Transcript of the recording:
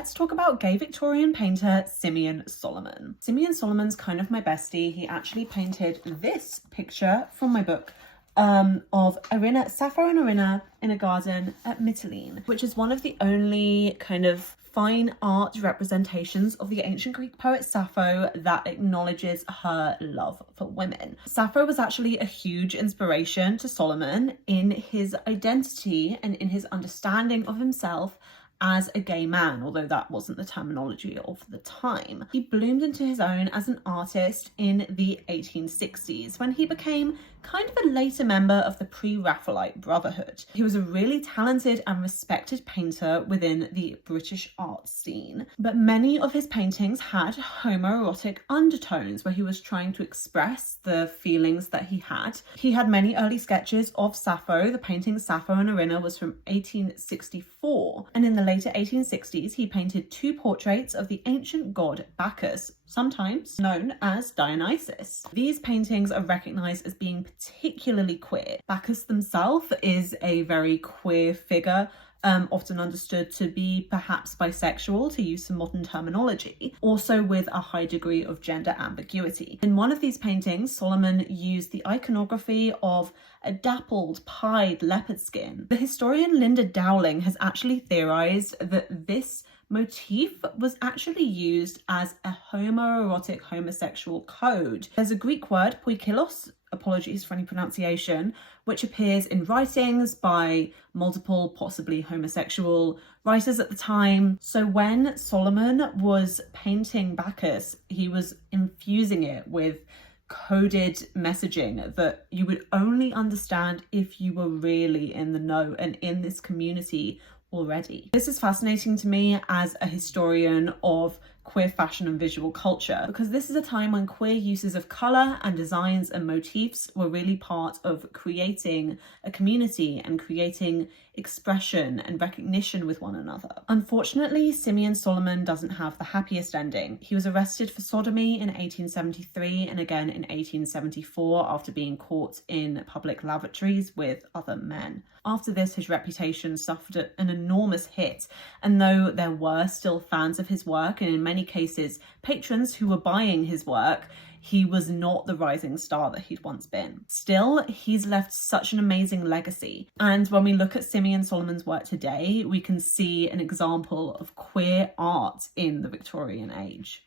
let's talk about gay Victorian painter Simeon Solomon. Simeon Solomon's kind of my bestie. He actually painted this picture from my book of Sappho and Arina in a garden at Mytilene, which is one of the only kind of fine art representations of the ancient Greek poet Sappho that acknowledges her love for women. Sappho was actually a huge inspiration to Solomon in his identity and in his understanding of himself as a gay man, although that wasn't the terminology of the time. He bloomed into his own as an artist in the 1860s when he became kind of a later member of the pre-Raphaelite Brotherhood. He was a really talented and respected painter within the British art scene, but many of his paintings had homoerotic undertones where he was trying to express the feelings that he had. He had many early sketches of Sappho. The painting Sappho and Arina was from 1864, and in the later 1860s he painted 2 portraits of the ancient god Bacchus, sometimes known as Dionysus. These paintings are recognized as being particularly queer. Bacchus himself is a very queer figure, often understood to be perhaps bisexual, to use some modern terminology, also with a high degree of gender ambiguity. In one of these paintings, Solomon used the iconography of a dappled, pied leopard skin. The historian Linda Dowling has actually theorized that this motif was actually used as a homoerotic homosexual code. There's a Greek word, poikilos, apologies for any pronunciation, which appears in writings by multiple, possibly homosexual writers at the time. So when Solomon was painting Bacchus, he was infusing it with coded messaging that you would only understand if you were really in the know and in this community already. This is fascinating to me as a historian of queer fashion and visual culture, because this is a time when queer uses of colour and designs and motifs were really part of creating a community and creating expression and recognition with one another. Unfortunately, Simeon Solomon doesn't have the happiest ending. He was arrested for sodomy in 1873 and again in 1874 after being caught in public lavatories with other men. After this, his reputation suffered an enormous hit, and though there were still fans of his work and in many cases patrons who were buying his work, he was not the rising star that he'd once been. Still, he's left such an amazing legacy. And when we look at Simeon Solomon's work today, we can see an example of queer art in the Victorian age.